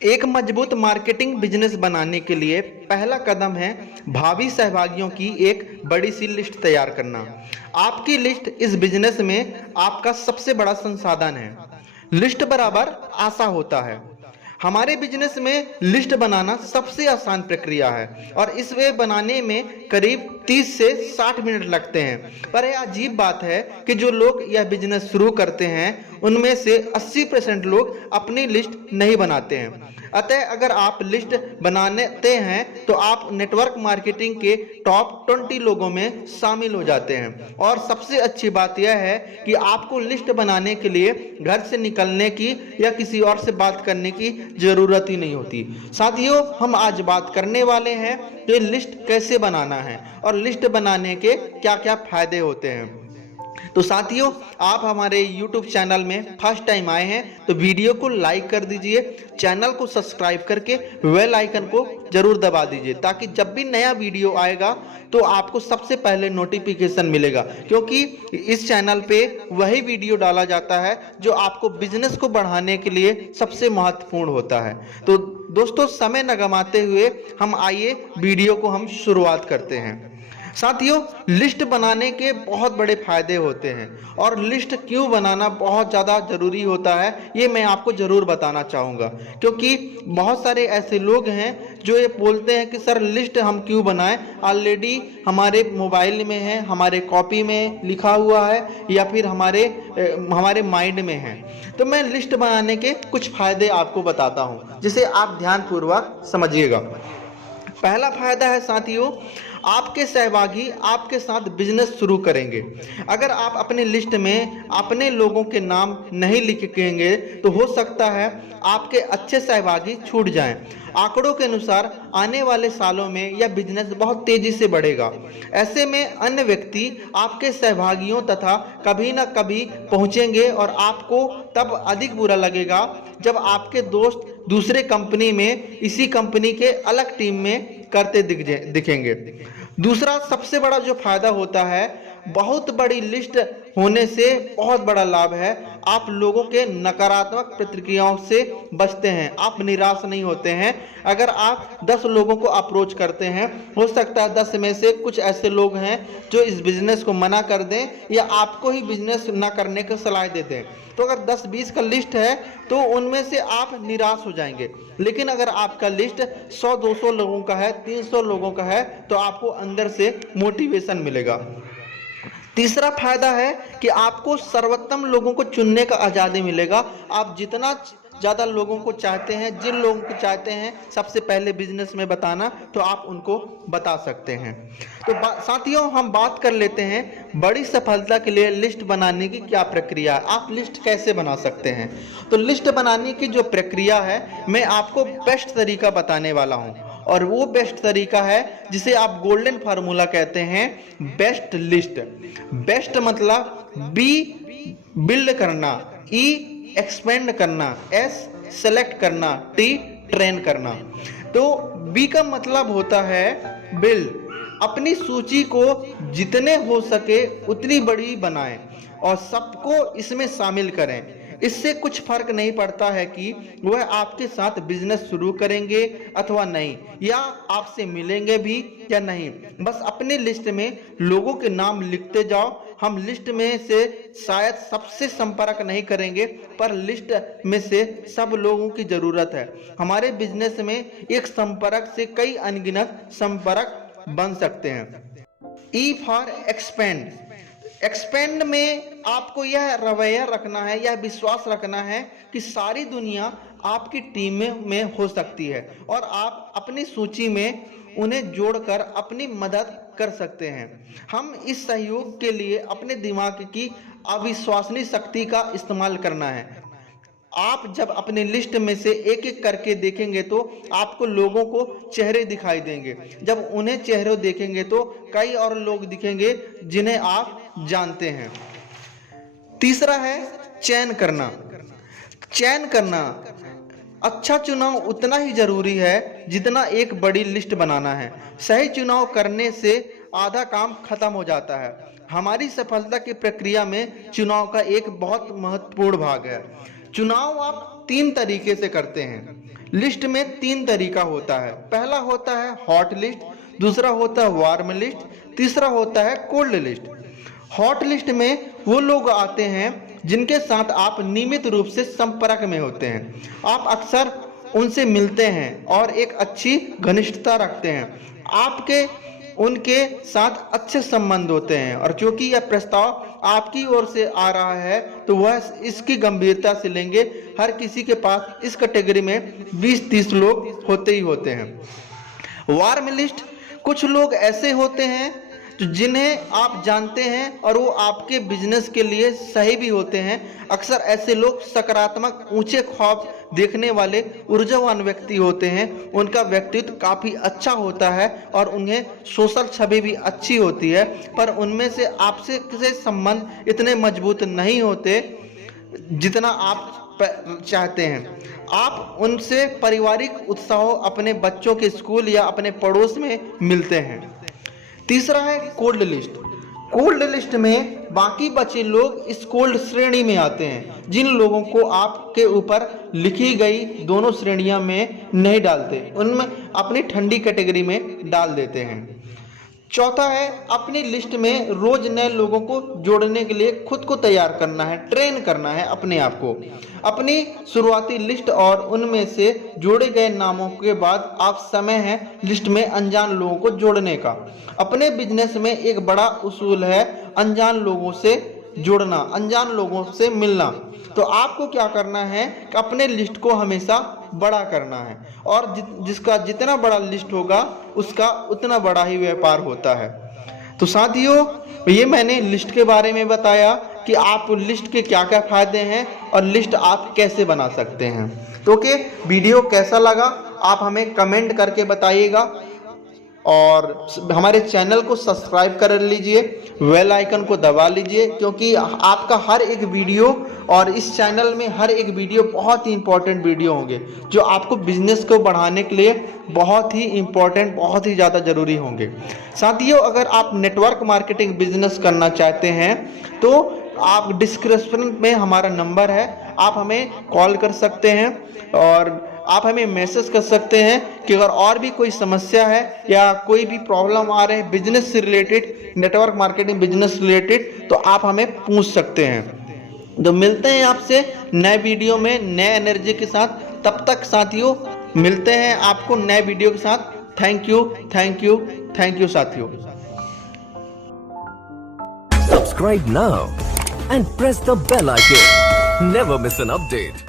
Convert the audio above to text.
एक मजबूत marketing business बनाने के लिए पहला कदम है भावी सहभागियों की एक बड़ी सी लिस्ट तैयार करना। आपकी लिस्ट इस बिजनेस में आपका सबसे बड़ा संसाधन है। लिस्ट बराबर आशा होता है। हमारे बिजनेस में लिस्ट बनाना सबसे आसान प्रक्रिया है और इस वे बनाने में करीब 30 से 60 मिनट लगते हैं। पर यह अजीब बात है कि जो लोग यह बिजनेस शुरू करते हैं उनमें से 80% लोग अपनी लिस्ट नहीं बनाते हैं। अतः अगर आप लिस्ट बनाते हैं तो आप नेटवर्क मार्केटिंग के टॉप 20 लोगों में शामिल हो जाते हैं। और सबसे अच्छी बात यह है कि आपको लिस्ट बनाने के लिए घर से निकलने की या किसी और से बात करने की जरूरत ही नहीं होती। साथियों, हम आज बात करने वाले हैं कि लिस्ट कैसे बनाना है और लिस्ट बनाने के क्या क्या फायदे होते हैं। तो साथियों, आप हमारे YouTube चैनल में फर्स्ट टाइम आए हैं तो वीडियो को लाइक कर दीजिए, चैनल को सब्सक्राइब करके बेल आइकन को जरूर दबा दीजिए ताकि जब भी नया वीडियो आएगा तो आपको सबसे पहले नोटिफिकेशन मिलेगा, क्योंकि इस चैनल पे वही वीडियो डाला जाता है जो आपको बिजनेस को बढ़ाने के लिए सबसे महत्वपूर्ण होता है। तो दोस्तों, समय न गंवाते हुए हम आइए वीडियो को हम शुरुआत करते हैं। साथियों, लिस्ट बनाने के बहुत बड़े फायदे होते हैं और लिस्ट क्यों बनाना बहुत ज़्यादा ज़रूरी होता है ये मैं आपको ज़रूर बताना चाहूँगा, क्योंकि बहुत सारे ऐसे लोग हैं जो ये बोलते हैं कि सर लिस्ट हम क्यों बनाएं, ऑलरेडी हमारे मोबाइल में है, हमारे कॉपी में लिखा हुआ है या फिर हमारे माइंड में है। तो मैं लिस्ट बनाने के कुछ फायदे आपको बताता हूँ जिसे आप ध्यानपूर्वक समझिएगा। पहला फायदा है साथियों, आपके सहभागी आपके साथ बिजनेस शुरू करेंगे। अगर आप अपनी लिस्ट में अपने लोगों के नाम नहीं लिखेंगे तो हो सकता है आपके अच्छे सहभागी छूट जाएं। आंकड़ों के अनुसार आने वाले सालों में यह बिजनेस बहुत तेजी से बढ़ेगा। ऐसे में अन्य व्यक्ति आपके सहभागियों तथा कभी ना कभी पहुंचेंगे और आपको तब अधिक बुरा लगेगा जब आपके दोस्त दूसरे कंपनी में इसी कंपनी के अलग टीम में करते दिखेंगे। दूसरा सबसे बड़ा जो फायदा होता है, बहुत बड़ी लिस्ट होने से बहुत बड़ा लाभ है, आप लोगों के नकारात्मक प्रतिक्रियाओं से बचते हैं, आप निराश नहीं होते हैं। अगर आप 10 लोगों को अप्रोच करते हैं, हो सकता है 10 में से कुछ ऐसे लोग हैं जो इस बिजनेस को मना कर दें या आपको ही बिजनेस ना करने की सलाह दे दें। तो अगर 10-20 का लिस्ट है तो उनमें से आप निराश हो जाएंगे। लेकिन अगर आपका लिस्ट 100-200 लोगों का है, 300 लोगों का है, तो आपको अंदर से मोटिवेशन मिलेगा। तीसरा फायदा है कि आपको सर्वोत्तम लोगों को चुनने का आज़ादी मिलेगा। आप जितना ज़्यादा लोगों को चाहते हैं, जिन लोगों को चाहते हैं सबसे पहले बिजनेस में बताना, तो आप उनको बता सकते हैं। तो साथियों, हम बात कर लेते हैं बड़ी सफलता के लिए लिस्ट बनाने की क्या प्रक्रिया है, आप लिस्ट कैसे बना सकते हैं। तो लिस्ट बनाने की जो प्रक्रिया है मैं आपको बेस्ट तरीका बताने वाला हूँ और वो बेस्ट तरीका है जिसे आप गोल्डन फार्मूला कहते हैं, बेस्ट लिस्ट। बेस्ट मतलब बी बिल्ड करना, ई एक्सपेंड करना, एस सेलेक्ट करना, टी ट्रेन करना। तो बी का मतलब होता है बिल्ड। अपनी सूची को जितने हो सके उतनी बड़ी बनाएं और सबको इसमें शामिल करें। इससे कुछ फर्क नहीं पड़ता है कि वह आपके साथ बिजनेस शुरू करेंगे अथवा नहीं, या आपसे मिलेंगे भी या नहीं। बस अपने लिस्ट में लोगों के नाम लिखते जाओ। हम लिस्ट में से शायद सबसे संपर्क नहीं करेंगे, पर लिस्ट में से सब लोगों की जरूरत है। हमारे बिजनेस में एक संपर्क से कई अनगिनत संपर्क बन सकते हैं। E for expand. एक्सपेंड में आपको यह रवैया रखना है, यह विश्वास रखना है कि सारी दुनिया आपकी टीम में हो सकती है और आप अपनी सूची में उन्हें जोड़कर अपनी मदद कर सकते हैं। हम इस सहयोग के लिए अपने दिमाग की अविश्वसनीय शक्ति का इस्तेमाल करना है। आप जब अपने लिस्ट में से एक एक करके देखेंगे तो आपको लोगों को चेहरे दिखाई देंगे। जब उन्हें चेहरे देखेंगे तो कई और लोग दिखेंगे जिन्हें आप जानते हैं। तीसरा है चयन करना। चयन करना, अच्छा चुनाव उतना ही जरूरी है जितना एक बड़ी लिस्ट बनाना है। सही चुनाव करने से आधा काम खत्म हो जाता है। हमारी सफलता की प्रक्रिया में चुनाव का एक बहुत महत्वपूर्ण भाग है। चुनाव आप 3 तरीके से करते हैं। लिस्ट में 3 तरीका होता है। पहला होता है हॉट लिस्ट, दूसरा होता है वार्म लिस्ट, तीसरा होता है कोल्ड लिस्ट। हॉट लिस्ट में वो लोग आते हैं जिनके साथ आप नियमित रूप से संपर्क में होते हैं। आप अक्सर उनसे मिलते हैं और एक अच्छी घनिष्ठता रखते हैं। आपके उनके साथ अच्छे संबंध होते हैं और क्योंकि यह प्रस्ताव आपकी ओर से आ रहा है तो वह इसकी गंभीरता से लेंगे। हर किसी के पास इस कैटेगरी में 20-30 लोग होते ही होते हैं। वार्म लिस्ट, कुछ लोग ऐसे होते हैं जिन्हें आप जानते हैं और वो आपके बिजनेस के लिए सही भी होते हैं। अक्सर ऐसे लोग सकारात्मक, ऊंचे ख्वाब देखने वाले, ऊर्जावान व्यक्ति होते हैं। उनका व्यक्तित्व काफ़ी अच्छा होता है और उन्हें सोशल छवि भी अच्छी होती है, पर उनमें से आपसे किसी संबंध इतने मजबूत नहीं होते जितना आप चाहते हैं। आप उनसे पारिवारिक उत्साह, अपने बच्चों के स्कूल या अपने पड़ोस में मिलते हैं। तीसरा है कोल्ड लिस्ट। कोल्ड लिस्ट में बाकी बचे लोग इस कोल्ड श्रेणी में आते हैं, जिन लोगों को आपके ऊपर लिखी गई दोनों श्रेणियां में नहीं डालते, उनमें अपनी ठंडी कैटेगरी में डाल देते हैं। चौथा है अपनी लिस्ट में रोज नए लोगों को जोड़ने के लिए खुद को तैयार करना है, ट्रेन करना है अपने आप को। अपनी शुरुआती लिस्ट और उनमें से जोड़े गए नामों के बाद आप समय है लिस्ट में अनजान लोगों को जोड़ने का। अपने बिजनेस में एक बड़ा उसूल है अनजान लोगों से जुड़ना, अनजान लोगों से मिलना। तो आपको क्या करना है कि अपने लिस्ट को हमेशा बड़ा करना है और जिसका जितना बड़ा लिस्ट होगा उसका उतना बड़ा ही व्यापार होता है। तो साथियों, ये मैंने लिस्ट के बारे में बताया कि आप लिस्ट के क्या क्या फायदे हैं और लिस्ट आप कैसे बना सकते हैं। तो ओके, वीडियो कैसा लगा आप हमें कमेंट करके बताइएगा और हमारे चैनल को सब्सक्राइब कर लीजिए, बेल आइकन को दबा लीजिए, क्योंकि आपका हर एक वीडियो और इस चैनल में हर एक वीडियो बहुत ही इंपॉर्टेंट वीडियो होंगे जो आपको बिजनेस को बढ़ाने के लिए बहुत ही इंपॉर्टेंट, बहुत ही ज़्यादा ज़रूरी होंगे। साथियों, अगर आप नेटवर्क मार्केटिंग बिजनेस करना चाहते हैं तो आप डिस्क्रिप्शन में हमारा नंबर है, आप हमें कॉल कर सकते हैं और आप हमें मैसेज कर सकते हैं कि अगर और भी कोई समस्या है या कोई भी प्रॉब्लम आ रहे हैं बिजनेस से related, network marketing business related, तो आप हमें पूछ सकते हैं। तो मिलते हैं आपसे नए वीडियो में नए एनर्जी के साथ। तब तक साथियों, मिलते हैं आपको नए वीडियो के साथ। Thank you, thank you, thank you साथियों। Subscribe now and press the bell icon. Never miss an update.